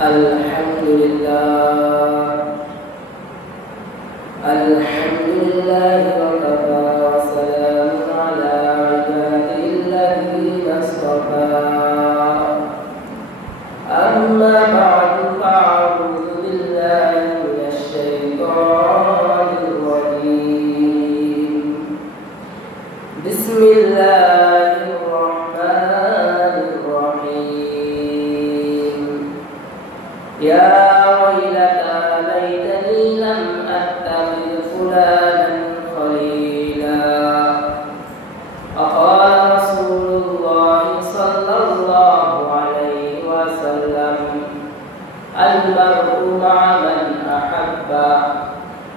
Alhamdulillah wa kafa wa salamun ala ibadihi alladhina istafa. Amma ba'du fa'udhu billahi minasy syaithanir rajim. Bismillahirrahmanirrahim. Ya المرء مع من أحب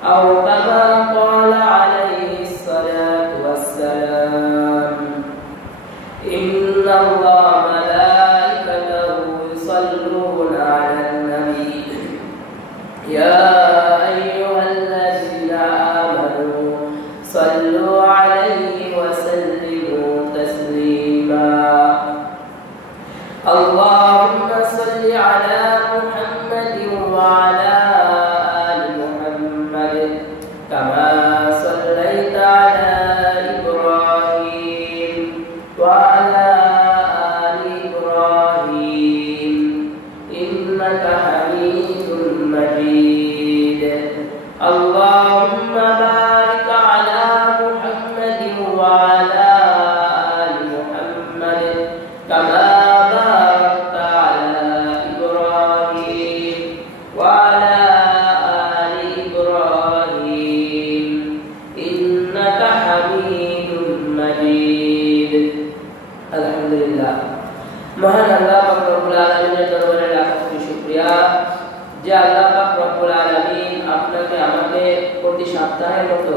أو كما قال عليه الصلاة والسلام إن الله ملائكته يصلون على النبي يا أيها الذين آمنوا صلوا عليه وسلموا تسليما اللهم صل على محمد وعلى آل محمد كما صليت على إبراهيم وعلى آل إبراهيم إنك حميد مجيد اللهم بارك على محمد وعلى آل محمد كما মহান আল্লাহ পাক রব্বুল আলামিনের দরবারে লাখ কোটি শুকরিয়া যে আল্লাহ পাক রব্বুল আলামিন আপনাকে আমাকে প্রতি সপ্তাহের মতো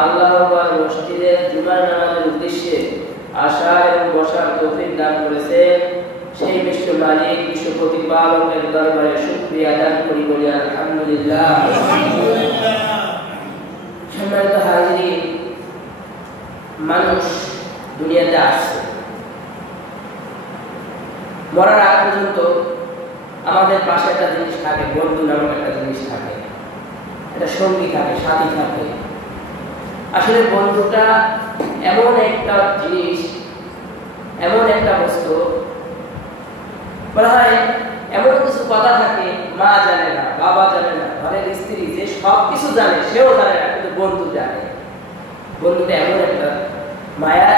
আল্লাহর মসজিদে জুমার নামাজের উদ্দেশ্যে আসা এবং বসার তৌফিক দান করেছেন সেই বিশ্ব মালিক বিশ্ব প্রতিপালকের দরবারে শুকরিয়া আদায় করি বলি আলহামদুলিল্লাহ। সম্মানিত হাজিরিন, মানুষ দুনিয়াতে আসছে, মরার আগ পর্যন্ত আমাদের পাশে একটা জিনিস থাকে, বন্ধু নামক একটা জিনিস থাকে, একটা সঙ্গী থাকে, সাথী থাকে। আসলে বন্ধুটা এমন একটা জিনিস, এমন একটা বস্তু, বলা হয় এমন কিছু কথা থাকে মা জানে না, বাবা জানে না, ঘরের স্ত্রী যে সব কিছু জানে সেও জানে না, কিন্তু বন্ধু জানে। বন্ধুটা এমন একটা মায়া,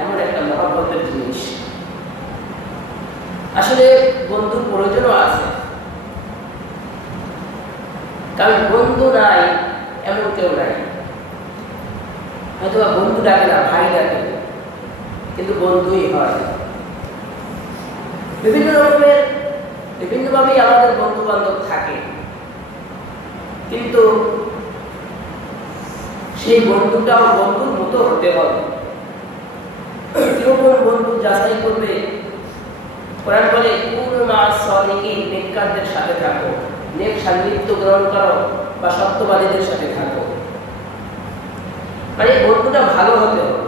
এমন একটা মহব্বতের জিনিস। আসলে বন্ধুর প্রয়োজনও আছে, কারণ বন্ধু নাই এমন কেউ নাই। হয়তো বন্ধু ডাকে না, ভাই ডাকে, কিন্তু বন্ধুই হয়। বিভিন্ন রকমের বিভিন্নভাবেই আমাদের বন্ধু বান্ধব থাকে, কিন্তু সেই বন্ধুটাও বন্ধুর মতো হতে হবে। কিরকম বন্ধু যাচাই করবে? কোরআন বলে কুনু মা'আস সাদিকিন, নেককারদের সাথে থাকো, নেক সান্নিধ্য গ্রহণ করো বা সত্যবাদীদের সাথে থাকো। মানে বন্ধুটা ভালো হতে হবে,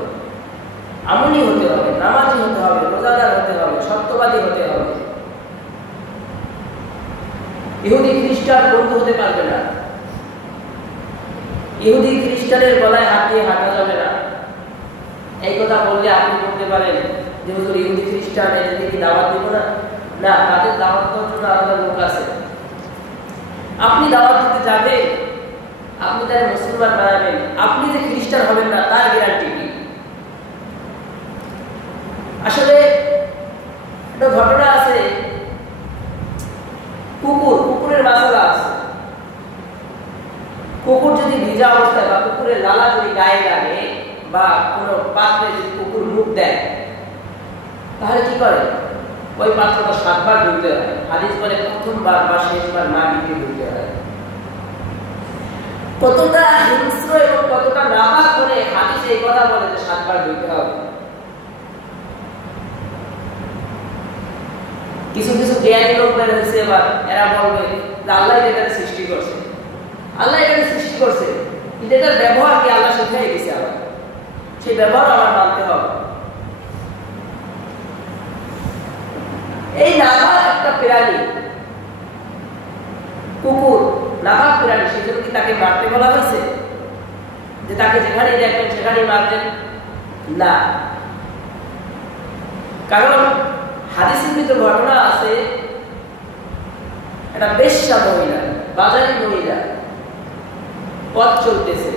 আমলি হতে হবে, নামাজি হতে হবে, রোজাদার হতে হবে, সত্যবাদী হতে হবে। ইহুদি খ্রিস্টান বন্ধু হতে পারবে না। ইহুদি খ্রিস্টানের গলায় হাত দিয়ে হাঁটা যাবে না। এই কথা বললে আপনি বলতে পারেন যে হুজুর ইহুদি খ্রিস্টান এদেরকে কি দাওয়াত দিব না? না, তাদের দাওয়াত দেওয়ার জন্য আলাদা লোক আছে। আপনি দাওয়াত দিতে যাবেন, আপনি তার মুসলমান বানাবেন, আপনি যে খ্রিস্টান হবেন না তার গ্যারান্টি কি? আসলে একটা ঘটনা আছে, কুকুরের মাসালা আছে। কুকুর যদি ভিজা অবস্থায় বা কুকুরের লালা যদি গায়ে লাগে বা কোনো পাত্রে যদি কুকুর মুখ দেয়, তাহলে কি করে? ওই পাত্রটা 7 বার ধুতে হয়। হাদিস বলে প্রথমবার বা শেষবার মাটিতে ধুতে হয়। কতটা হিংস্র এবং কতটা নাপাক করে হাদিস এই কথা বলে যে 7 বার ধুতে হবে। কিছু কিছু জ্ঞানী লোক বের হয়েছে, এবার এরা বলবে যে আল্লাহ এটাকে সৃষ্টি করছে, আল্লাহ এটাকে সৃষ্টি করছে, কিন্তু এটার ব্যবহার কি আল্লাহ শিখিয়ে দিয়েছে, আবার সেই ব্যবহার আমার মানতে হবে। এই নাপাক একটা প্রাণী কুকুর নাপাক প্রাণী, সেজন্য কি তাকে মারতে বলা হয়েছে? যে তাকে যেখানে দেখবেন সেখানেই মারবেন? না, কারণ হাদিসের ভিতর ঘটনা আছে, একটা বেশ্যা মহিলা, বাজারি মহিলা পথ চলতেছে,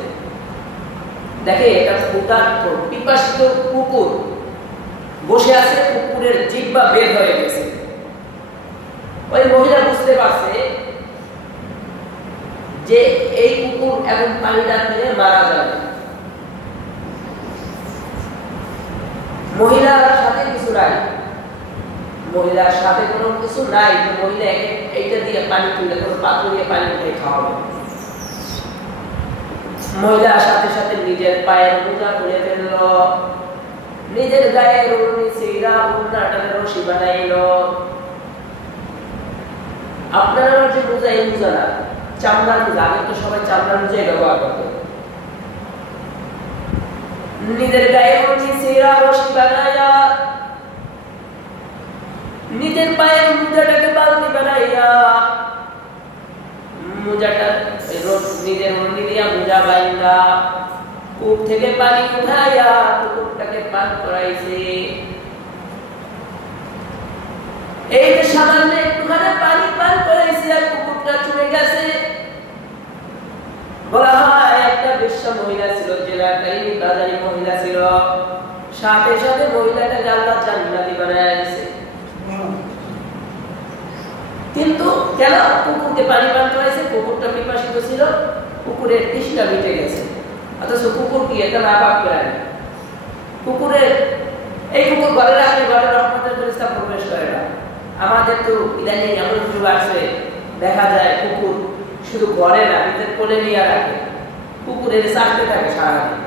দেখে এটা ক্ষুধার্ত পিপাসিত কুকুর বসে আছে, কুকুরের জিহ্বা বের হয়ে গেছে। ওই মহিলা বুঝতে পারছে যে এই কুকুর এখন পানিটা খেলে মারা যাবে। মহিলার সাথে কিছু নাই, মহিলার সাথে কোনো কিছু নাই, তো মহিলা এইটা দিয়ে পানি তুলে কোনো পাত্র দিয়ে পানি তুলে খাওয়াবে। মহিলার সাথে সাথে নিজের পায়ের মোজা খুলে ফেলল, নিজের গায়ের উড়নি ছিঁড়া উড়নাটাকে রশি বানাইল। আপনারা যে মোজা, এই মোজা না, চামড়ার মোজা, আগে তো সবাই চামড়ার মোজাই ব্যবহার করত। নিজের গায়ের উড়নি ছিঁড়া রশি বানাইয়া, নিজের পায়ের মোজাটাকে বালতি বানাইয়া, মোজাটা নিজের উড়নি দিয়া মোজা বাইন্দা কূপ থেকে পানি উঠাইয়া কুকুরটাকে পান করাইছে। এই যে সামান্য একটুখানি পানি পান করাইছে আর কুকুরটা চলে গেছে। বলা হয় একটা বেশ্যা মহিলা ছিল, জেলাকারী বাজারি মহিলা ছিল, সাথে সাথে মহিলাটাকে আল্লাহ জান্নাতি বানায় দিয়েছে। কিন্তু কেন? কুকুরকে পানি পান করাইছে, কুকুরটা পিপাসিত ছিল, কুকুরের তৃষ্ণা মিটে গেছে। অথচ কুকুর কি এটা নাপাক প্রাণী? কুকুরের এই কুকুর ঘরে রাখলে ঘরে রহমতের ফেরেশতা প্রবেশ করে না। আমাদের তো ইদানিং এমন যুগ আছে, দেখা যায় কুকুর শুধু ঘরে না, নিজের কোলে নিয়ে রাখে, কুকুরের চাটতে থাকে সারাদিন।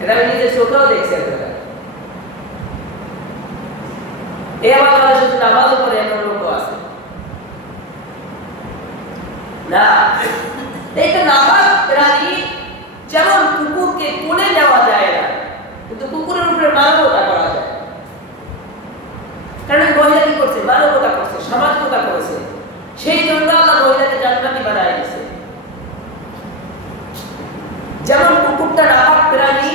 এটা আমি নিজের চোখেও দেখছি। এই আমার শুধু নামাজও পড়ে এমন লোক আছে না। এইটা নাপাক প্রাণী, যেমন কুকুরকে কোলে নেওয়া যায় না, কিন্তু কুকুরের উপরে মানবতা করা যায়। কারণ মহিলা কি করছে? মানবতা করছে, সমাজতা করেছে, সেই জন্য আল্লাহ মহিলাকে জান্নাতি বানায় দিয়েছে। যেমন কুকুরটা নাপাক প্রাণী,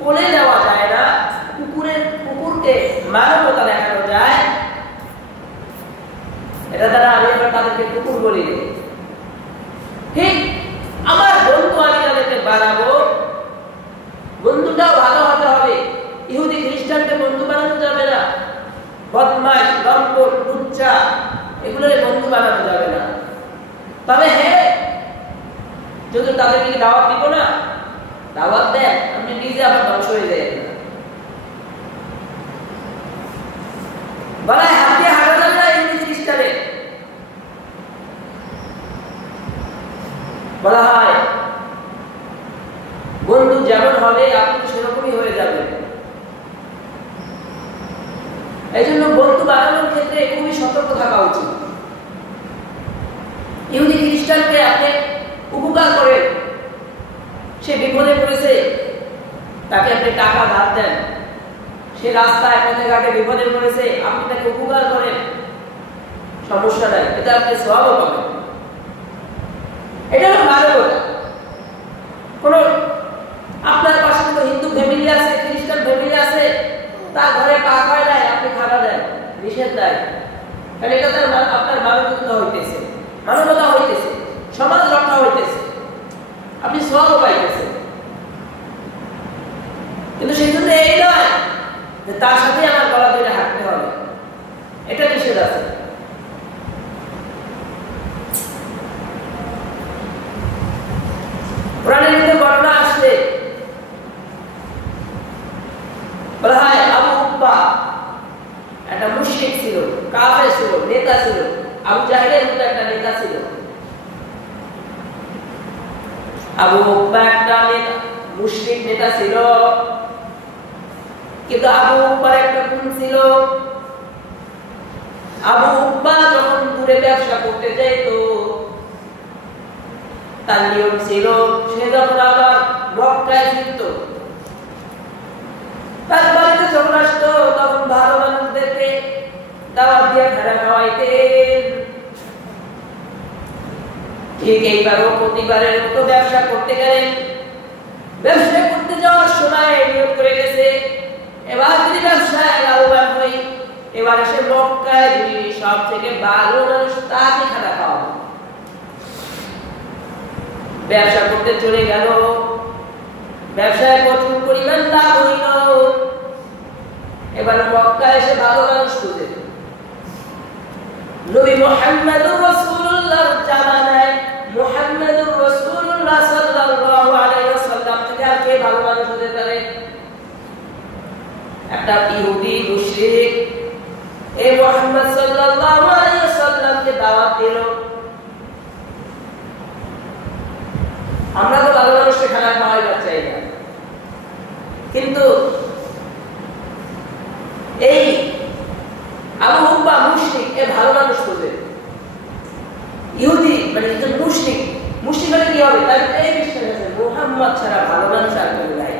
কোলে নেওয়া যায় না, কুকুরকে মানবতা দেখানো যায়। এটা দ্বারা আমি তাদেরকে কুকুর বলি। ঠিক আমার বন্ধু আমি তাদেরকে বানাবো, বন্ধুটাও ভালো হতে হবে। ইহুদি খ্রিস্টানকে বন্ধু বানানো যাবে না, বদমাশ লম্পট লুচ্চা এগুলোর বন্ধু বানানো যাবে না। তবে হ্যাঁ, যদি তাদেরকে দাওয়াত দিব না, দাওয়াত দেন, আপনি নিজে আবার ধ্বংস হয়ে যায় না। বলায় হাত দিয়ে হাঁটা যাবে না ইহুদি খ্রিস্টানে। বলা হয় বন্ধু যেমন হবে আপনি সেরকমই হয়ে যাবেন। এই জন্য বন্ধু বানানোর ক্ষেত্রে খুবই সতর্ক থাকা উচিত। ইহুদি খ্রিস্টানকে আপনি উপকার করেন, সে বিপদে পড়েছে, তাকে আপনি টাকা ধার দেন, সে রাস্তায় পথে ঘাটে বিপদে পড়েছে, আপনি তাকে উপকার করেন, সমস্যা নাই, এটা আপনি সওয়াবও পাবেন। এটা হলো মানবতা। কোন আপনার পাশে কোনো হিন্দু ফ্যামিলি আছে, খ্রিস্টান ফ্যামিলি আছে, তার ঘরে পা খায় নাই, আপনি খানা দেন, নিষেধ নাই, তাহলে এটা আপনার মানবতা হইতেছে, মানবতা হইতেছে, সমাজ রক্ষা হইতেছে, আপনি সওয়াব পাইতেছেন। কিন্তু সেই জন্য এই নয় যে তার সাথে আমার গলা ধরে হাঁটতে হবে, এটা নিষেধ আছে। কোরআনের মধ্যে ঘটনা আসলে বলা হয় আবু উকবা একটা মুশরিক ছিল, কাফের ছিল, নেতা ছিল, আবু জাহেলের মতো একটা নেতা ছিল। আবু উকবা একটা মুশরিক নেতা ছিল, কিন্তু আবু উকবার একটা গুণ ছিল, আবু উকবা যখন দূরে ব্যবসা করতে যেত তার নিয়ম ছিল সে যখন আবার মক্কায় ফিরত, তার বাড়িতে যখন আসতো তখন ভালো মানুষদেরকে দাওয়াত দিয়ে খানা খাওয়াইতেন। ঠিক এইবারও প্রতিবারের মতো ব্যবসা করতে গেলেন। ব্যবসা করতে যাওয়ার সময় নিয়োগ করে গেছে এবার যদি ব্যবসায় লাভবান হই, এবার এসে মক্কায় যদি সব থেকে ভালো মানুষ তাকে খানা খাওয়াবো। ব্যবসা করতে চলে গেল, ব্যবসায় প্রচুর পরিমাণ লাভ হইল। এবার মক্কায় এসে ভালো মানুষ খুঁজে নবী মুহাম্মদুর রাসূলুল্লাহর জামানায় মুহাম্মদুর রাসূলুল্লাহ সাল্লাল্লাহু আলাইহি ওয়াসাল্লাম থেকে আর কে ভালো মানুষ হতে পারে? একটা ইহুদি মুশরিক এই মুহাম্মদ সাল্লাল্লাহু আলাইহি ওয়াসাল্লামকে দাওয়াত দিল। আমরা তো ভালো মানুষকে খানা খাওয়াইতে চাই না, কিন্তু এই আবু হুব্বা মুশরিক এ ভালো মানুষ খোঁজে। ইহুদি মানে একজন মুশরিক, মুশরিক মানে কি হবে? তার এই বিশ্বাস আছে মুহাম্মদ ছাড়া ভালো মানুষ আর কেউ নাই।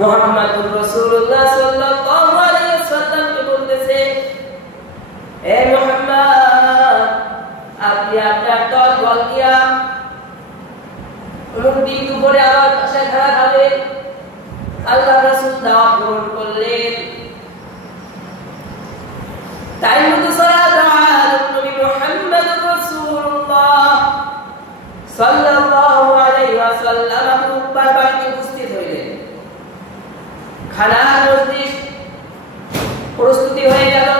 মুহাম্মদুর রাসূলুল্লাহ সাল্লাল্লাহু আলাইহি ওয়াসাল্লামকে বলতেছে, হে মুহাম্মদ, আপনি আপনার দল দিয়া অমুক দিন দুপুরে আমার বাসায় খানা খাবে। আল্লাহ রাসূল দাওয়াত গ্রহণ করলেন। তাই মতো নবী মুহাম্মদুর রাসূলুল্লাহ সাল্লাল্লাহু আলাইহি ওয়াসাল্লাম আবুবকর বাড়িতে উপস্থিত হইলেন। খানার মজলিস প্রস্তুতি হয়ে গেল।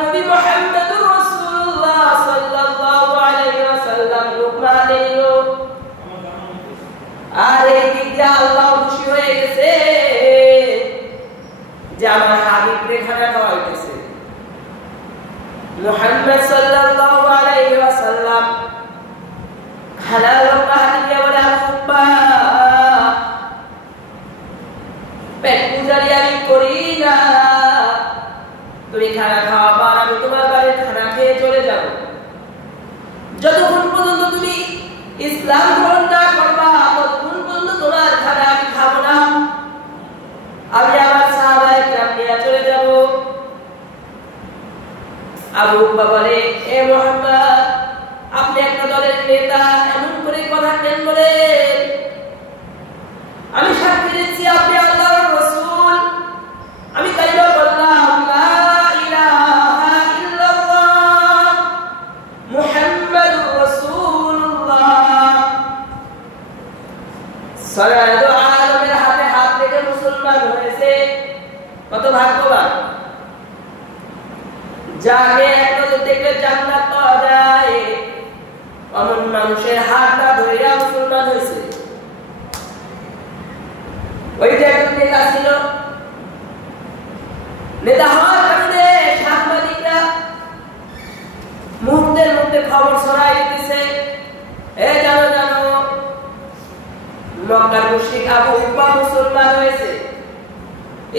নবী মুহাম্মদুর রাসূলুল্লাহ সাল্লাল্লাহু আলাইহি ওয়াসাল্লাম লুকমা দিল। আর এই দিকে আল্লাহ খুশি হয়ে গেছে যে আমার হাবিবকে খানা খাওয়াইতেছে। মুহাম্মদ সাল্লাল্লাহু আলাইহি ওয়াসাল্লাম খানা লুকমা দিয়ে বলে, আব্বা পেট পূজারি আমি করি না, তুমি খানা খাওয়াবা, আমি তোমার বাড়ির খানা খেয়ে চলে যাব। যতক্ষণ পর্যন্ত তুমি ইসলাম গ্রহণ না করবা ততক্ষণ পর্যন্ত তোমার খানা আমি খাবো না। আমি আমার সাহাবায়ে কেরাম নিয়ে চলে যাব। আবু হুব্বা বলে, এ মুহাম্মদ, আপনি একটা দলের নেতা, এমন করে কথা কেন বলেন? আমি সাক্ষী দিচ্ছি আপনি আল্লাহর রাসূল। আমি কালিমা বললাম, লা ইলাহা ইল্লাল্লাহ মুহাম্মাদুর রাসূলুল্লাহ। সারা আলমের হাতে হাত রেখে মুসলমান হয়েছে, কত ভাগ্যবান। যাকে একবার দেখলে জান্নাত পাওয়া যায়, এমন মানুষের হাতটা ধরে মুসলমান হয়েছে। ওইটা একজন নেতা ছিল। নেতা হওয়ার কারণে সাংবাদিকরা মুহূর্তের মধ্যে খবর ছড়াই দিতেছে, এ জানো জানো মক্কার মুশরিক আবু হুব্বা মুসলমান হয়েছে,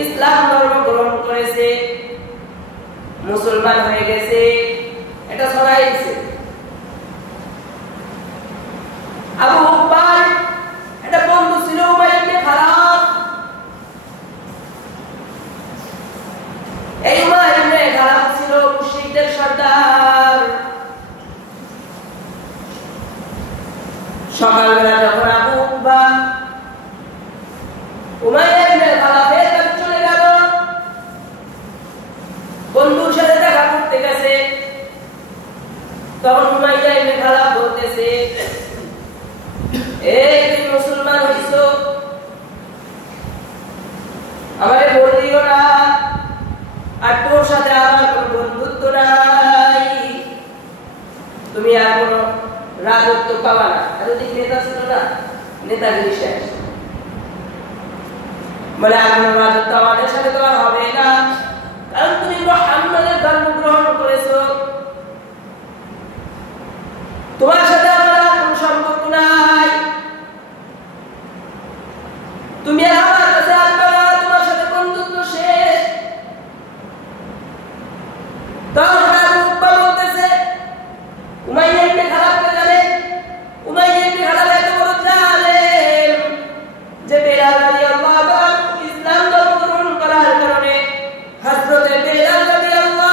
ইসলাম ধর্ম গ্রহণ করেছে, মুসলমান হয়ে গেছে। এটা ছড়াই দিছে। আবু হুব্বার একটা বন্ধু ছিল উমাইয়া ইবনে খালাফ। এই উমাইয়া ইবনে খালাফ ছিল মুশরিকদের সর্দার। সকালবেলা যখন আবু হুব্বা উমাইয়া ইবনে খালাফের কাছে চলে গেল, বন্ধুর সাথে দেখা করতে গেছে, তখন উমাইয়া ইবনে খালাফ বলতেছে, এই তুমি মুসলমান হইছো, আমারে বলিও না, আর তোর সাথে আমার কোনো বন্ধুত্ব নাই, তুমি আর কোনো রাজত্ব পাবা না। এতদিন নেতা ছিল না, নেতাগিরি শেষ। বলে আর কোনো রাজত্ব আমাদের সাথে তো আর হবে না, কারণ তুমি মুহাম্মদের ধর্ম গ্রহণ করেছো, তোমার সাথে আমার আর কোনো সম্পর্ক নাই, তুমি আমার কাছে আসবে না, তোমার সাথে বন্ধুত্ব শেষ। তখন আবু হুব্বা বলতেছে, উমাইয়া ইবনে খালাফকে জানেন? উমাইয়া ইবনে খালাফ এত বড় জালেম যে বেলাল রাদিয়াল্লাহু আনহু ইসলাম ধর্ম গ্রহণ করার কারণে হযরত বেলাল রাদিয়াল্লাহু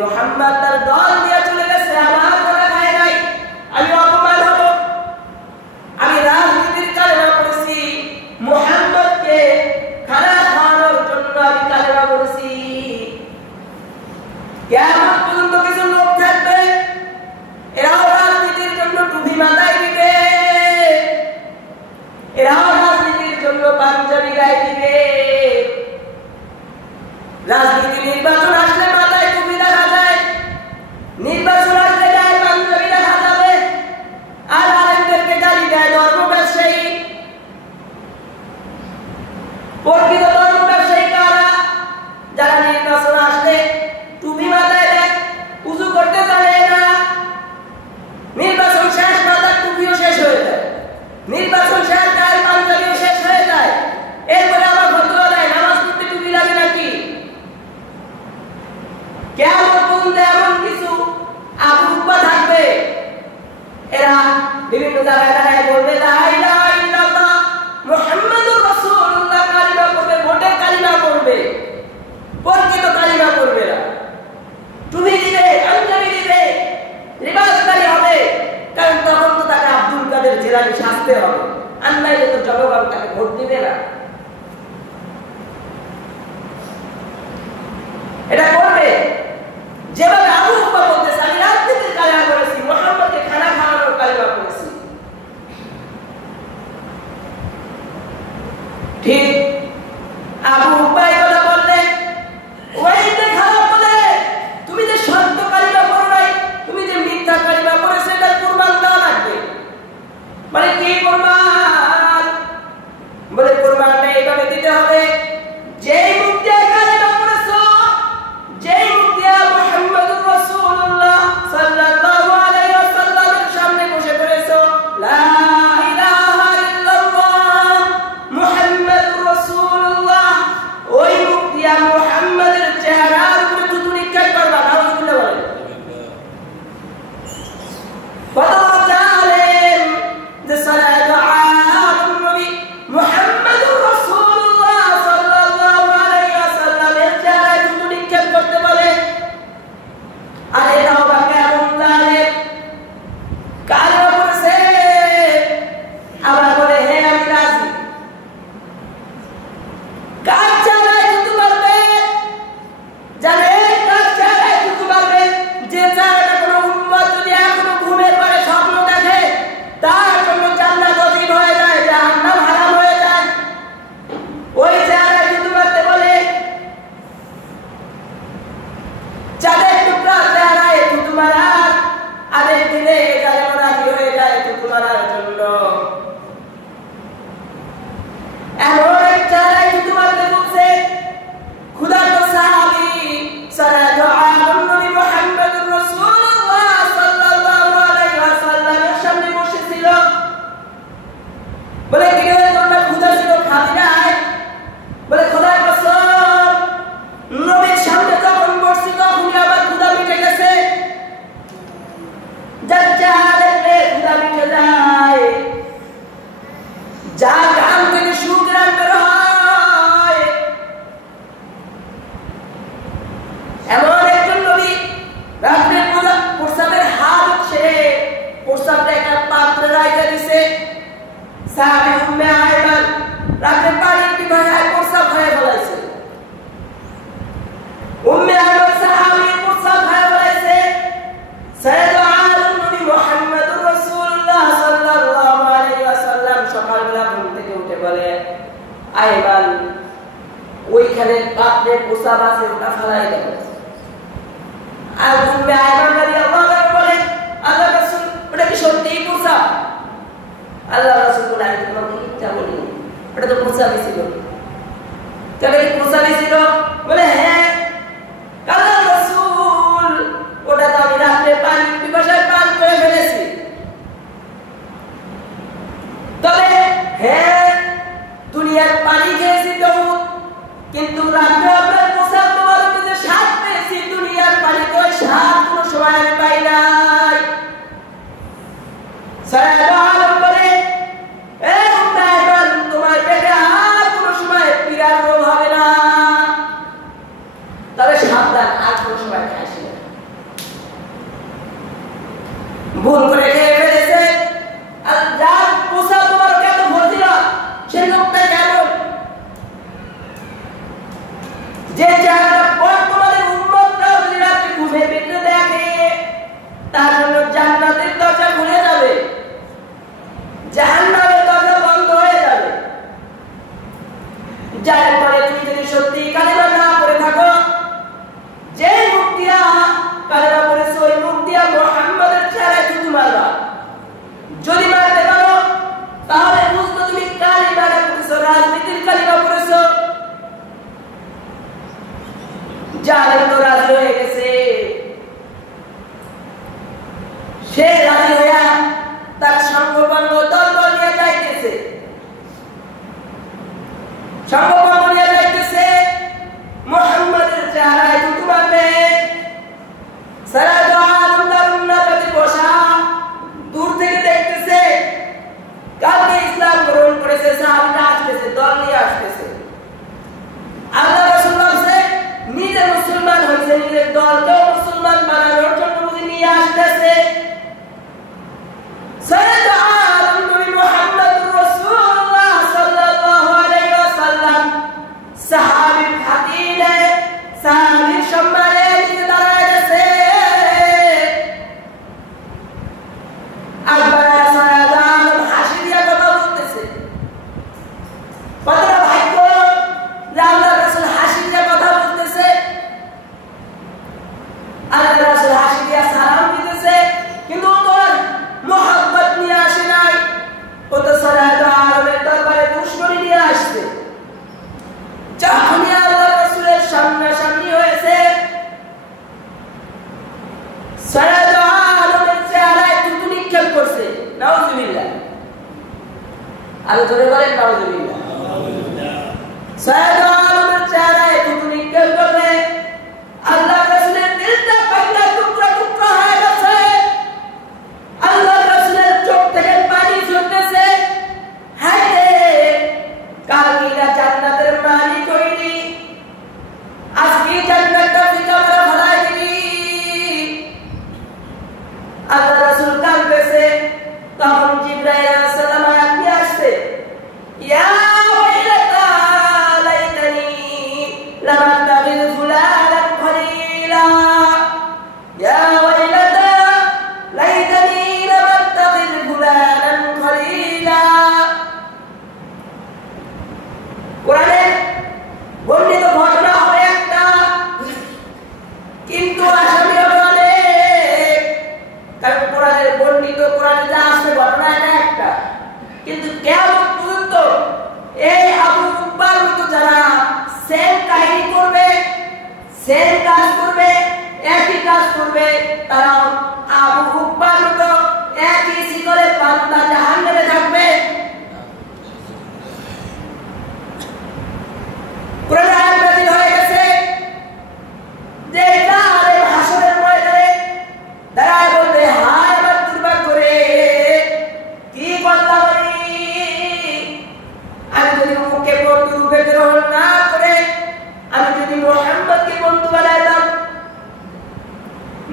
মুহাম্মদ তার দল নিয়ে চলে গেছে, আমার কথা খায় নাই, আমি অপমান হব। আমি রাজনীতির কালেমা পড়েছি, মুহাম্মদকে খানা খাওয়ানোর জন্য আমি কালেমা পড়েছি। কিয়ামত পর্যন্ত কিছু লোক থাকবে, এরাও রাজনীতির জন্য টুপি মাথায় দিবে, এরাও রাজনীতির জন্য পাঞ্জাবি গায়ে দিবে। রাজনীতি নির্বাচন আসলে মাথায় টুপি দেখা যায়, নির্বাচন আসলে গায়ে পাঞ্জাবি দেখা যাবে, আর আরেকদেরকে গালি দেয় ধর্ম ব্যবসায়ী। প্রকৃত ধর্ম ব্যবসায়ী কারা? যারা নির্বাচন আসলে টুপি মাথায় দেয়, উজু করতে জানে না, নির্বাচন শেষ মাথার টুপিও শেষ হয়ে যায়, নির্বাচন শেষ গায়ে পাঞ্জাবিও শেষ হয়ে যায়, এরপরে আবার ফতোয়া দেয় নামাজ পড়তে টুপি লাগে নাকি। কেমন পর্যন্ত এমন কিছু আবুবা থাকবে, এরা বিভিন্ন জায়গায় দাঁড়ায় বলবে লা ইলাহা ইল্লাল্লাহ মুহাম্মাদুর রাসূলুল্লাহ কালিমা পড়বে, ভোটের কালিমা পড়বে, প্রকৃত কালিমা পড়বে না, টুপি দিবে, পাঞ্জাবি দিবে, রিবাজকারী হবে, কারণ তখন তো তাকে আব্দুল কাদের জিলানী শাস্তি হবে, আর নাইলে তো জনগণ তাকে ভোট দিবে না। এটা করবে যেভাবে আবু হুরায়রা বলতেছে, আমি রাজনীতির কালেমা করেছি, মুহাম্মদকে খানা খাওয়ানোর কালেমা করেছি। ঠিক আবু হুরায়রা কথা বললে ওইটা খারাপ বলে, তুমি যে সত্য কালিমা পড়ো নাই, তুমি যে মিথ্যা কালিমা পড়েছো, এটা কুরবান দেওয়া লাগবে। মানে কি কুরবান? বলে কুরবানটা এইভাবে দিতে হবে, যেই মুখ দিয়ে কালিমা পড়েছো, যেই মুখ দিয়ে মুহাম্মদুর রাসূলুল্লাহ সাল্লাল্লাহু আলাইহি ওয়াসাল্লামের সামনে বসে পড়েছো লা ইলাহা ইল্লাল্লাহ মুহাম্মাদুর রাসূলুল্লাহ, ওই মুখ দিয়ে মুহাম্মাদের চেহারার উপরে থুতু নিক্ষেপ করবা। নাউযুবিল্লাহ বলেন। কত জানেন যে সালাতু আলান নবী মুহাম্মাদুর রাসূলুল্লাহ সাল্লাল্লাহু আলাইহি ওয়াসাল্লামের চেহারায় থুতু নিক্ষেপ করতে বলে। আর এটাও বা কেমন জানেন? কালেমা পড়েছে, আবার বলে হে আমি রাজি। কার চেহারায় থুতু মারবে? জানে কার চেহারায় থুতু মারবে? যে চেহারাটা কোনো উম্মত যদি এখনো ঘুমের পরে স্বপ্ন দেখে, তার জন্য জান্নাত ওয়াজিব হয়ে যায়, জাহান্নাম হারাম হয়ে যায়, ওই চেহারায় থুতু মারতে বলে। চাঁদের টুকরা চেহারায় থুতু মারার আরেক দিনে যায় রাজি হয়ে যায় থুতু মারার জন্য। এমন এক চেহারায় থুতু মারতে বলছে, ক্ষুধার্ত সাহাবী সালাতু আলান নবী মুহাম্মদুর রাসূলুল্লাহ সাল্লাল্লাহু আলাইহি ওয়াসাল্লামের সামনে বসেছিল। বলে কি রে, তোমরা ক্ষুধা ছিল, খাবি নাই? বলে খোদার কসম, নবীর সামনে যখন বসছি তখনই আমার ক্ষুধা মিটে গেছে। যার চেহারা দেখলে ক্ষুধা মিটে যায়, যার ঘাম থেকে সুঘ্রাণ বের হয়, এমন একজন নবী রাত্রে প্রস্রাবের হাত ছেড়ে প্রস্রাবটা একটা পাত্রে রাখা দিছে। সাহাবী উম্মে আয়মান রাত্রে পানির পিপাসায় প্রস্রাব হয়ে ফেলাইছে। উম্মে আয়মান সাহাবী প্রস্রাব হয়ে ফেলাইছে। সাইয়েদুল আলম নবী মুহাম্মদুর রাসূলুল্লাহ সাল্লাল্লাহু আলাইহি ওয়াসাল্লাম সকালবেলা ঘুম থেকে উঠে বলে, আয়মান ওইখানে পাত্রে প্রস্রাব আছে, ওটা ফেলাই দাও। আর উম্মে আয়মান রাদিয়াল্লাহু আনহা বলে, আল্লাহ রাসূল ওটা কি সত্যিই প্রস্রাব? আল্লাহ রাসূল বলে, আমি তোমাকে মিথ্যা বলি, ওটা তো প্রস্রাবই ছিল। তবে কি প্রস্রাবই ছিল? বলে হ্যাঁ আল্লাহ রাসূল, ওটা তো আমি রাত্রে পানি পিপাসায় পান করে ফেলেছি। তবে হ্যাঁ দুনিয়ার পানি খেয়েছি তো, কিন্তু রাত্রে আপনার প্রস্রাব তোমার যে স্বাদ পেয়েছি, দুনিয়ার পানি তো স্বাদ কোনো সময় আমি পাই নাই। সাইয়েদুল আলম বলে, এ উম্মে আয়মান, তোমার পেটে আর কোনো সময় পীড়ার রোগ হবে না। ভুল করে খেয়ে ফেলেছে। আর যার পোশাক তোমার কেন ভর্তিল সে লোকটা কেমন, যে জায়গাটা বর্তমানে উম্মতরাও যদি রাত্রি ঘুমের ভিতরে দেখে তার জন্য জান্নাতের দরজা খুলে যাবে, জাহান্নামের দরজা বন্ধ হয়ে যাবে। যার পরে তুমি যদি সত্যি কালেমা না পড়ে থাকো, যে মুখ দিয়া কালেমা পড়েছো ওই মুখ দিয়া মুহাম্মাদের চেহারায় থুতু মারবা। যদি মারতে পারো তাহলে বুঝতো তুমি কালেমাটা পড়েছো, রাজনীতির কালেমা পড়েছো। জালেম তো রাজি হয়ে গেছে, সে রাজি হইয়া তার সঙ্গপাঙ্গ দল নিয়ে যাইতেছে, সঙ্গপাঙ্গ নিয়ে যাইতেছে মুহাম্মাদের চেহারায় থুতু মারবে। সারাদু আলম দারুন্নাতে বসা দূর থেকে দেখতেছে কালকে ইসলাম গ্রহণ করেছে, সাহাবীরা আসতেছে, দল নিয়ে আসতেছে। আল্লাহ রাসূল বলছে নিজে মুসলমান হয়েছে, নিজের দলকেও মুসলমান বানানোর জন্য বুঝি নিয়ে আসতেছে। সাইয়েদ আলম নবী মুহাম্মদুর রাসূলুল্লাহ সাল্লাল্লাহু আলাইহি ওয়াসাল্লাম সাহাবীর খাতিরে, সাহাবীর সম্মানে নিজে দাঁড়ায় গেছে। আকবর সাইয়েদ আলম হাসি দিয়ে কথা বলতেছে। কতটা ভাগ্য যে আল্লাহ রাসূল হাসি দিয়ে কথা বলতেছে, আল্লাহ রাসূল হাসি দিয়ে সালাম দিতেছে, কিন্তু তোর মোহাব্বত নিয়ে আসে নাই, ও তো সাইয়েদ আলমের দরবারে দুশমনী নিয়ে আসছে। যখনই আল্লাহ রাসূলের সামনাসামনি হয়েছে সাইয়েদ আলমের চেহারায় থুতু নিক্ষেপ করছে। নাউজুবিল্লাহ, আল্লাহ ধরে বলেন নাউজুবিল্লাহ। সাইয়েদ আলমের চেহারায় থুতু নিক্ষেপ করবে, আল্লাহ রাসূলের দিলটা পাইটা টুকরা টুকরা হয়ে গেছে। আল্লাহ রাসূলের চোখ থেকে পানি ঝরতেছে। হায় রে, কালকে না জান্নাতের মালিক হইলি, আজকে জান্নাতটা ফিকা করে ফেলাই দিলি। আল্লাহ রাসূল কাঁদতেছে। তখন জিবরাইল আলাইহিস সালাম আয়াত নিয়ে আসছে, ইয়া ওয়াইলাতা লাইতানি লাম আত্তাখিয ফুলানান খলিলা, ইয়া ওয়াইলাতা লাইতানি লাম আত্তাখিয ফুলানান খলিলা। কোরআনে বর্ণিত ঘটনা হবে একটা, কিন্তু আসামি হবে অনেক। কারণ কোরআনের বর্ণিত, কোরআনে যা আসবে ঘটনা এটা একটা, কিন্তু কিয়ামত পর্যন্ত এই আবু উকবার মতো যারা সেম কাহিনী করবে, সেম কাজ করবে, একই কাজ করবে, তারা আবু উকবার মতো একই শিকলে বান্দা জাহান্নামে থাকবে। কোরআন আয়াত নাযিল হয়ে গেছে যে জালেম হাসরের ময়দানে দাঁড়ায় বলবে, হায় আমার দুর্ভাগ্য রে, কি করলাম আমি যদি মুখে বন্ধু রূপে গ্রহণ না করে আমি যদি মুহাম্মদকে বন্ধু বানাইতাম।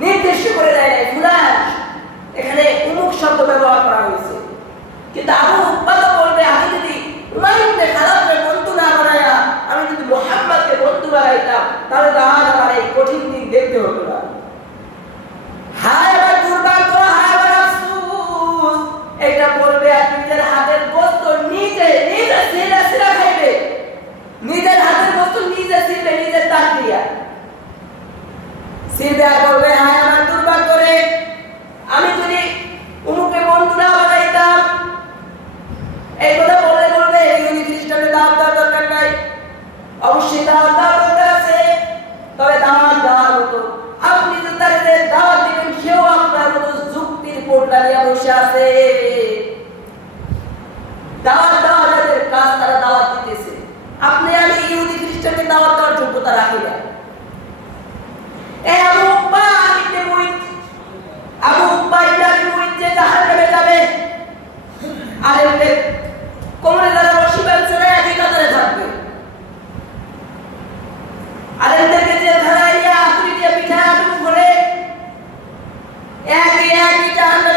নির্দিষ্ট করে দেয় নাই ফুলান, এখানে উমুক শব্দ ব্যবহার করা হয়েছে, কিন্তু আবু উকবা বলবে আমি যদি উমাইর ইবনে খালাফকে বন্ধু না বানায়া আমি যদি মুহাম্মদকে বন্ধু বানাইতাম তাহলে তো আজ আমার এই কঠিন দিন দেখতে হতো না। হায় আমার দুর্ভাগ্য, হায় আমার আফসোস, এটা বলবে আর নিজের হাতের বস্তু নিজে নিজে সিরা সিরা খাইবে, নিজের হাতের বস্তু নিজে ছিঁড়বে, নিজের দাঁত দিয়া ছিঁড়বে আর বলবে, হায় আমার দুর্ভাগ্য রে, আমি যদি উমুকে বন্ধু না বানাইতাম। এই কথা বললে বলবে ইহুদি খ্রিস্টানের দাওয়াত দেওয়ার দরকার নাই, অবশ্যই দাওয়াত দেওয়ার দরকার আছে, তবে দাওয়াত দেওয়ার মতো আপনি যে তাকে দাওয়াত দিবেন সেও আপনার মতো যুক্তির পোটলা নিয়ে বসে আছে। দাওয়াত দেওয়া যাদের কাজ তারা দাওয়াত দিতেছে, আপনি আমি ইহুদি খ্রিস্টানকে দাওয়াত দেওয়ার যোগ্যতা রাখি না। এই আবু উকবা ইবনে মুইত, আবু উকবা ইবনে মুইত যে জাহান্নামে যাবে, আলেমদের কোমরে যারা রশি বাঁধছে না একই কাতারে থাকবে, আলেমদেরকে জেলখানায় নিয়ে আতুরি দিয়ে পিঠায় আটক করে একই জাহান্নামে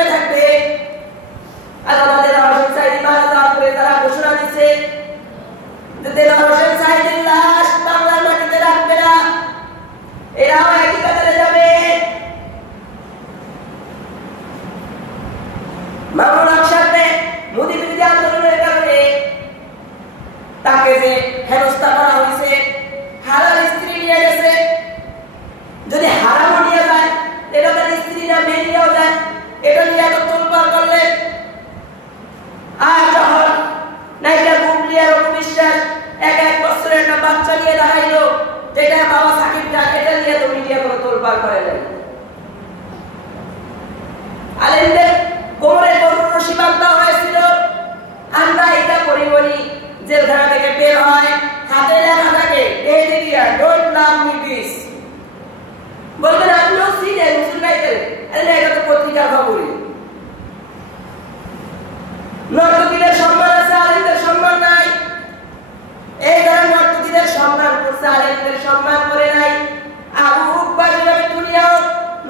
নিয়েও যায়, এটা নিয়ে এত তোলপাড় করলে। আর যখন নায়িকা বুবলি আর অপু বিশ্বাস এক বছরের একটা বাচ্চা নিয়ে দাঁড়াইলো, যেটা বাবা সাকিব খান, এটা নিয়ে তো মিডিয়া কোনো তোলপাড় করে নাই। আলেমদের কোমরে গরুর রশি বাঁধা হয়েছিল, আমরা এটা করি বলি জেলখানা থেকে বের হয়, হাতে লেখা থাকে ডোন্ট লাভ মি দিস। বলবেন আপনিও সিনেন মুসলমানদের, আরে এটা তো পত্রিকার খবরই। নর্তকীদের সম্মান আছে, আলেমদের সম্মান নাই। এই যারা নর্তকীদের সম্মান করছে, আলেমদের সম্মান করে নাই। আবু উকবা যেভাবে দুনিয়াও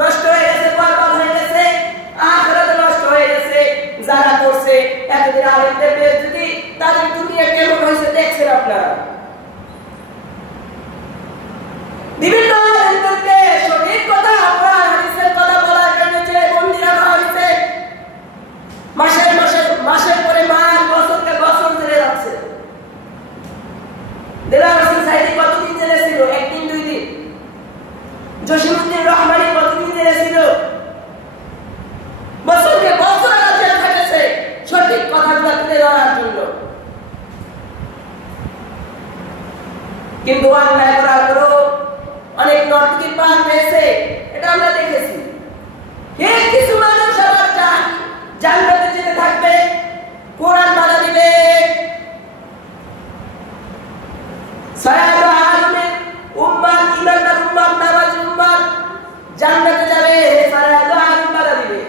নষ্ট হয়ে গেছে, বরবাদ হয়ে গেছে, আখিরাতও নষ্ট হয়ে গেছে। যারা করছে এতদিন আলেমদের বেইজ্জতি, তাদের দুনিয়া কেমন হয়েছে দেখছেন আপনারা। বিভিন্ন আলেমদেরকে সঠিক কথা, কোরআন হাদিসের কথা বলার জন্য যে বন্দী রাখা হয়েছে, মাসের পরে মাস, বছরকে বছর জেলে যাচ্ছে। দেলাওয়ার হোসেন সাঈদী কতদিন জেলে ছিল? একদিন দুই দিন। জসিমউদ্দিন রহমানী কতদিন জেলে ছিল? বছরকে বছর জেলে থেকেছে সঠিক কথাগুলো তুলে ধরার জন্য। কিন্তু অন্যায় করার পরও অনেক নর্তকী পার পেয়েছে, এটা আমরা দেখেছি। কিছু মানুষ আবার জান্নাতে যেতে থাকবে, কোরআন বাধা দিবে। সায়াদা আলমের উম্মাত, ইমানদার উম্মাত, নামাজি উম্মাত জান্নাতে যাবে, সায়াদা আলম বাধা দিবে।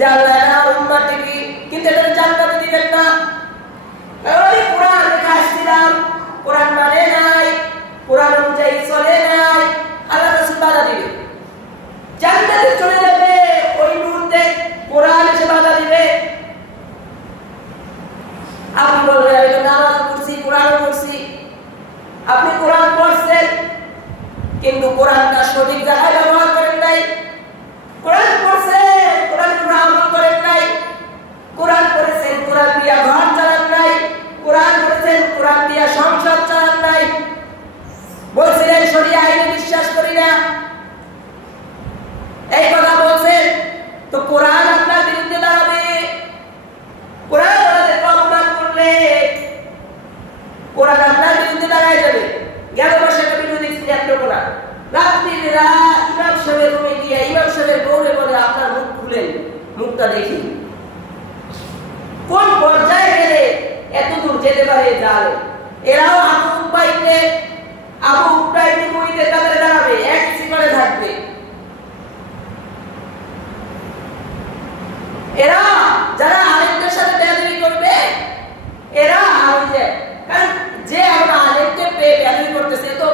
জান্নাতের উম্মাত ঠিকই, কিন্তু এটা জান্নাতে দিবেন না। ওই কোরআন লেখা আসছিলাম, কোরআন মানে নাই, কোরআন অনুযায়ী চলে নাই, আল্লাহ রাসূল বাধা দিবে। জান্নাতে চলে যাবে, ওই মুহূর্তে কোরআন এসে বাধা দিবে। আপনি বলবেন আমি তো নামাজ পড়ছি, কোরআন পড়ছি। আপনি কোরআন পড়ছেন, কিন্তু কোরআনটা সঠিক জায়গায় ব্যবহার করেন নাই। কোরআন পড়ছেন, কোরআনের উপর আমল করেন নাই। কোরআন পড়েছেন, কোরআন দিয়া ঘর চালান নাই। কোরআন পড়েছেন, কোরআন দিয়া সংসার চালান নাই। বলছিলেন শরিয়া আইনে বিশ্বাস করি না, এই কথা বলছেন, তো কোরআন আপনার বিরুদ্ধে দাঁড়াবে। কোরআন আমাদেরকে অপমান করলে কোরআন আপনার বিরুদ্ধে দাঁড়ায় যাবে। গেল মাসে একটা ভিডিও দেখছি, একটা কোরআন রাত্রিবেলা ইমাম সাহেবের রুমে গিয়ে ইমাম সাহেবের বউরে বলে আপনার মুখ খুলেন, মুখটা দেখি। কোন পর্যায়ে গেলে এত দূর যেতে পারে জালে। এরাও আবু উকবা ইবনে মুইতের কাতারে দাঁড়াবে, এক সিপারে থাকবে। এরা যারা আলেমদের সাথে বেয়াদবি করবে, এরা কারণ যে এখন আলেমকে পেয়ে বেয়াদবি করতেছে, তো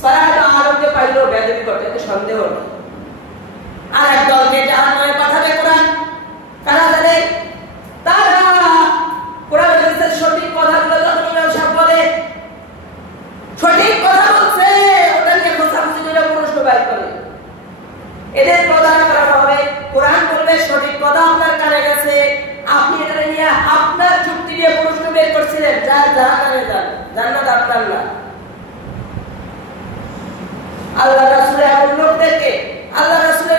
সায়াদা আলেমকে পাইলেও বেয়াদবি করতে এতে সন্দেহ নেই। আর এক দলকে জাহান্নামে পাঠাবে কোরআন, কারা জানে? তারা কোরআন হাদিসের সঠিক কথাগুলো যখন ইমাম সাহেব বলে, সঠিক কথা বলছে, ওটাকে খোঁচাখুচি করে প্রশ্ন বাইর করে। এদের প্রধান করা হবে, কোরআন বলবে সঠিক কথা আপনার কানে গেছে, আপনি এটা নিয়ে আপনার যুক্তি দিয়ে প্রশ্ন বের করছিলেন, যা জাহান্নামে যান, জান্নাত আপনার না। আল্লাহ রাসূল এমন লোকদেরকে আল্লাহ রাসূল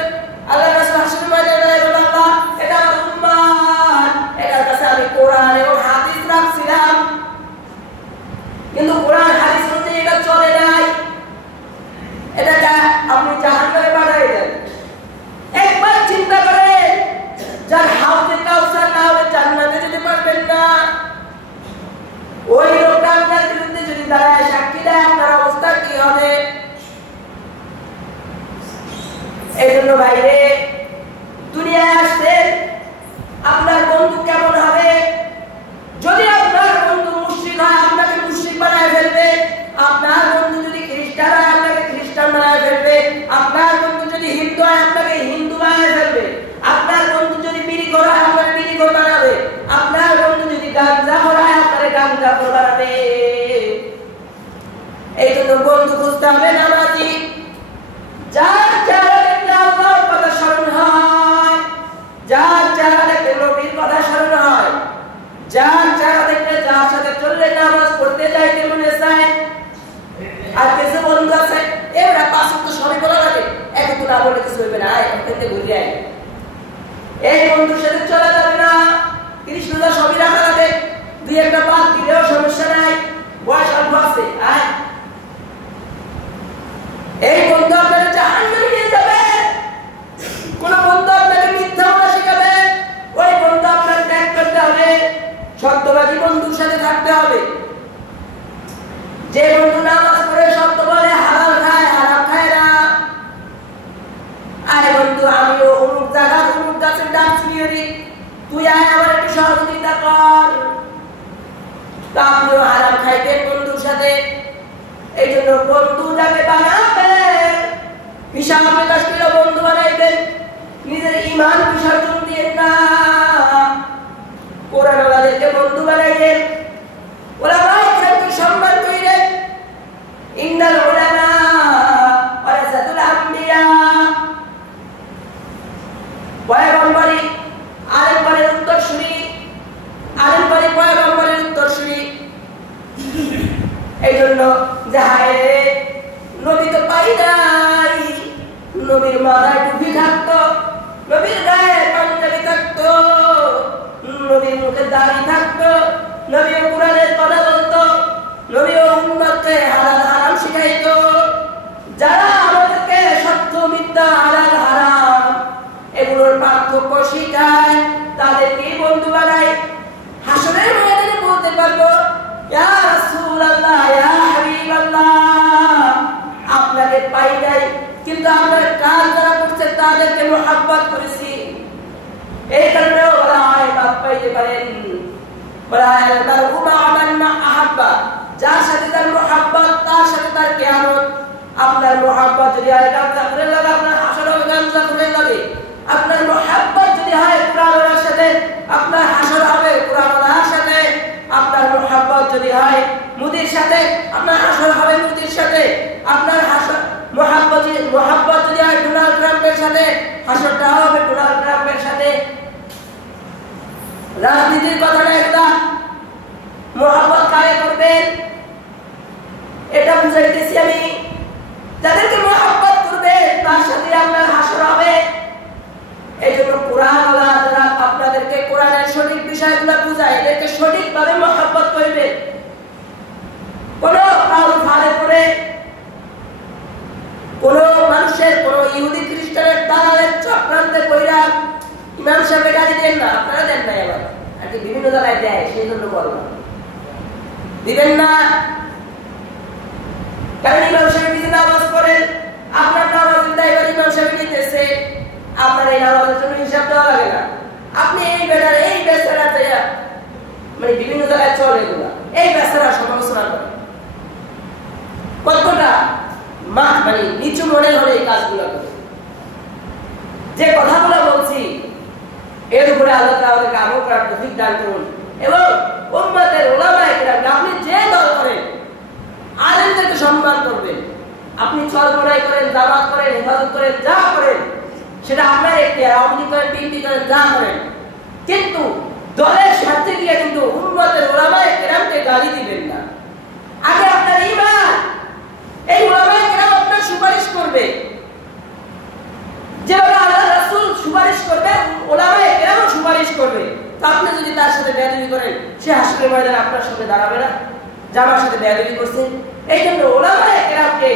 হাসরের ময়দানে বলেন, আল্লাহ এটা আমার উম্মাত, এটার কাছে আমি কোরআন এবং হাদিস রাখছিলাম, কিন্তু কোরআন হাদিস অনুযায়ী এটা চলে নাই, এটাকে আপনি জাহান্নামে পাঠাই দেন। একবার চিন্তা করেন, যার হাউজে কাউসার না হলে জান্নাতে যেতে পারবেন না, ওই লোকটা আপনার বিরুদ্ধে যদি দাঁড়ায় সাক্ষী দেয়, আপনার অবস্থা কি হবে? এই জন্য বাইরে দুনিয়ায় আসছেন, আপনার বন্ধু কেমন হবে? যদি আপনার বন্ধু মুশরিক হয়, আপনাকে মুশরিক বানায় ফেলবে। আপনার বন্ধু যদি খ্রিস্টান হয়, আপনাকে খ্রিস্টান বানায় ফেলবে। আপনার বন্ধু যদি হিন্দু হয়, আপনাকে হিন্দু বানায় ফেলবে। আপনার বন্ধু যদি বিড়িখোর হয়, আপনাকে বিড়িখোর বানাবে। আপনার বন্ধু যদি গাঁজাখোর হয়, আপনাকে গাঁজাখোর বানাবে। এই জন্য বন্ধু খুঁজতে হবে নামাজি, যার চেহারা দেখলে আল্লাহর কথা স্মরণ হয়, যার চেহারা দেখলে নবীর কথা স্মরণ হয়। কিছু না বলে কিছু হইবে না, এখানে ঘুরে আয়। এই বন্ধুর সাথে চলা যাবে না, 30 রোজা সবই রাখা যাবে, 2-1টা বাদ দিলেও সমস্যা নাই, বয়স অল্প আছে। এই বন্ধু আপনার জাহান্নামে নিয়ে যাবে। কোন বন্ধু আপনাকে মিথ্যা বলা শেখাবে, ওই বন্ধু আপনার ত্যাগ করতে হবে, সত্যবাদী বন্ধুর সাথে থাকতে হবে। যে বন্ধু নামাজ পড়ে সত্য বলে, হালাল খায়, হারাম খায় না, আয় বন্ধু আমিও অমুক জায়গা অমুক গাছের ডাল ছিঁড়ে দিই, তুই আয় আমার একটু সহযোগিতা কর, তা আপনিও হারাম খাইতেন বন্ধুর সাথে। এই জন্য বন্ধু যাকে বানাবেন, বিশাল বিকাশ করে বন্ধু বানাইবেন, নিজের ঈমান বিসর্জন দিয়ে না, কোরআনওয়ালাদেরকে বন্ধু বানাইবেন, ওলামায়ে কেরামকে সম্মান করিবেন। ইন্নাল উলামা ওয়ারাসাতুল আমবিয়া, পয়গম্বরী আলেমগণের উত্তরসূরি, আলেমগণই পয়গম্বরের উত্তরসূরি। এই জন্য যাহারে নবী তো পাই নাই, নবীর মাথায় টুপি থাকতো, নবীর গায়ে পাঞ্জাবি থাকতো, নবীর মুখে দাড়ি থাকতো, নবী কোরআনের কথা বলতো, নবী উম্মতকে হালাল হারাম শিখাইতো। যারা আমাদেরকে সত্য মিথ্যা হালাল হারাম এগুলোর পার্থক্য শিখায়, তাদেরকে বন্ধু বানায়। হাসরের ময়দানে বলতে পারবো, ইয়া রাসূলুল্লাহ, ইয়া হাবিবাল্লাহ, আপনাকে পাই নাই, কিন্তু আপনার কাজ যারা করছে তাদেরকে মুহাব্বত করেছি। এই কারণে বলা হয় বাপ পাইতে পারেন, বলা হয় আল উমা আমান আহাব্বা, যার সাথে তার মুহাব্বত তার সাথে তার কিয়ামত। আপনার মুহাব্বত যদি হয় গামজা করে লাগে, আপনার হাসরও গামজা করে লাগে। আপনার মুহাব্বত যদি হয় কুরআনের সাথে, আপনার হাসর হবে কুরআনের সাথে। আপনার মুহাব্বত যদি হয় মুদির সাথে, আপনার হাসর হবে মুদির সাথে। আপনার হাসর মুহাব্বত যদি হয় ডোনাল্ড ট্রাম্পের সাথে, হাসরটা হবে ডোনাল্ড ট্রাম্পের সাথে। রাজনীতির কথাটা একটা, মুহাব্বত কারে করবেন এটা বুঝাইতেছি আমি। যাদেরকে মুহাব্বত করবে তার সাথে আপনার হাসর হবে। এই জন্য কোরআনওয়ালা যারা আপনাদেরকে কোরআনের সঠিক বিষয়গুলো বুঝায়, এদেরকে সঠিকভাবে মুহাব্বত করবে। কোন কাউল ফালে করে কোন মানুষের, কোন ইহুদি খ্রিস্টানের দালালের চক্রান্তে পইরা ইমাম সাহেব গালি দেন না, আপনারা দেন নাই, আবার আর কি বিভিন্ন জায়গায় দেয়, সেই জন্য বললাম দিবেন না। কারণ ইমাম সাহেব যদি নামাজ পড়েন, আপনার নামাজের দায়িত্ব ইমাম সাহেব নিতেছে, আপনার এই নামাজের জন্য হিসাব দেওয়া লাগে না। আপনি এই বেটার এই বেচারা মানে বিভিন্ন জায়গায় চলে এগুলো, এই বেচারা সমালোচনা করে, কতটা মানে নিচু মনে হলে এই কাজগুলো করে। যে কথাগুলো বলছি এর উপরে আল্লাহ তাআলা আমাদেরকে আমল করার তৌফিক দান করুন, এবং উম্মতের উলামায়ে কেরাম আপনি যে দল করেন আলেমদেরকে সম্মান করবেন। আপনি চরমরাই করেন, জামাত করেন, হেফাজত করেন, যা করেন সেটা আপনার এখতিয়ার, আওয়ামী করেন, বিএনপি করেন, যা করেন, কিন্তু দলের স্বার্থে গিয়ে কিন্তু উম্মতের উলামায়ে কেরামকে গালি দিবেন না। আগে আপনার ঈমান, এই উলামায়ে কেরাম আপনার সুপারিশ করবে, যেভাবে আল্লাহ রাসূল সুপারিশ করবে উলামায়ে কেরামও সুপারিশ করবে। তো আপনি যদি তার সাথে বেয়াদবি করেন, সে হাসরের ময়দানে আপনার সাথে দাঁড়াবে না, যার সাথে বেয়াদবি করছেন। এই জন্য উলামায়ে কেরামকে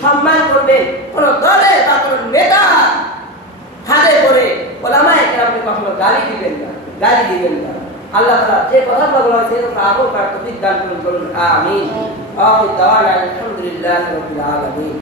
সম্মান করবেন। কোন দলে বা কোন নেতা হাতে করে উলামায়ে কেরামকে কখনো গালি দিবেন না, গালি দিবেন না। আল্লাহ তাআলা যে কথাগুলো বলা হয়েছে তা আমল করার তৌফিক দান করুন। আমিন। আখির দাওয়ানা আলহামদুলিল্লাহি রাব্বিল আলামিন।